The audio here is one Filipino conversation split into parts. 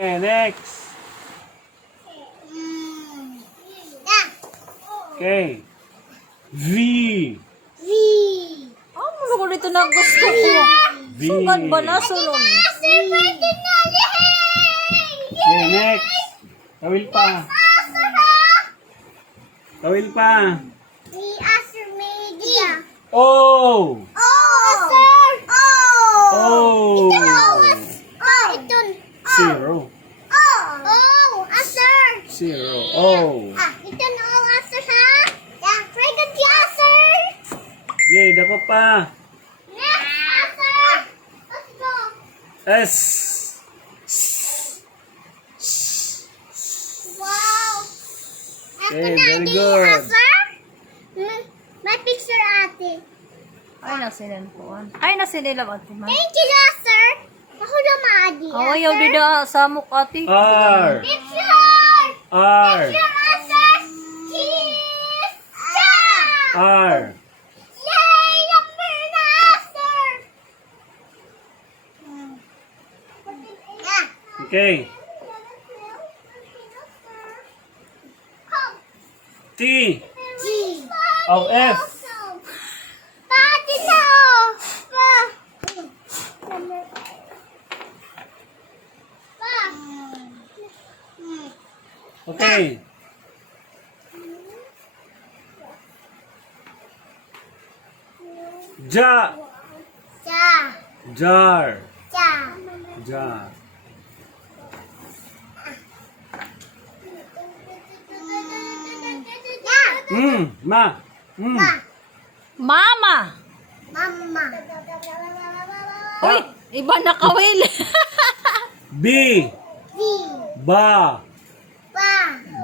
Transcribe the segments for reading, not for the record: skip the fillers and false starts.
Okay, next. Okay. V. Ano ko dito na gusto ko? V. Sugad ba na sunod? Okay, next. Tawil pa. Tawil pa. O. O. Zero. Zero. O. Okay, dako pa. S. Okay, very good. My picture, ate. Ay, nasinan ko. Ay, nasinan lang ate. Thank you, sir. Ako na maadi. Ayaw dida sa mukha ate. R. Picture! R. Picture, sir! Cheese! R. Yay! Number na, sir! Okay. T. Of F. Pati na, Okay. Ja. Jar. Jar. Ma. Mama! Mama. Uy, iba na kawil. B. V. Ba. Ba.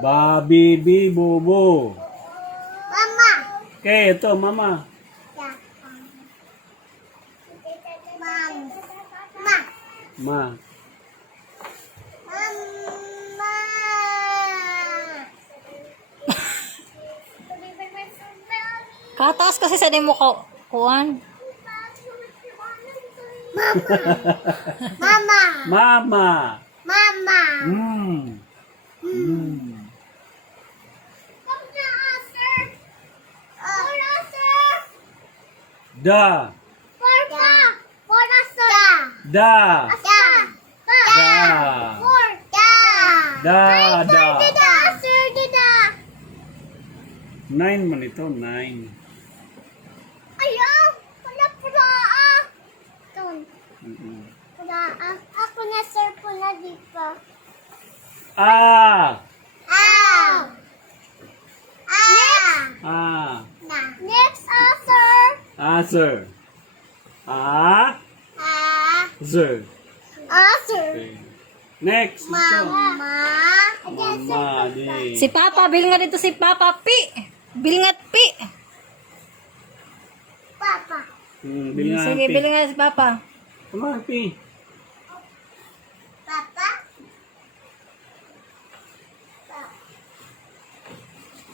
Ba, bi, bubu. Mama. Okay, ito, mama. Mom. Ma. Ma. Mama. Kataas kasi sa mo kuan. Mama. Mama. Mama. Mm. Da. Da. Da. Nine man ito, nine. Ako na, sir, po na dito. Ah. Next, sir. Answer. Ah. Sir. Sir. Okay. Next. Ito. Mama. Mama. Di. Si Papa, bil nga dito si Papa Pi. Bil nga Pi. Papa. Bilingan. Sige, bil nga si Papa. Come on, Pi. Papa.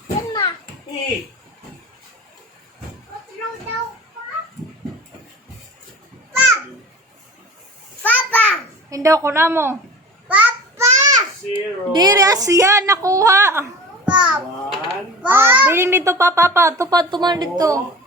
Mama. Pi. What's wrong daw, Papa. Hindi ako na mo. Papa. Zero. Diri asya nakuha. Papa. One. Biling dito pa Papa. Tupad tuman dito.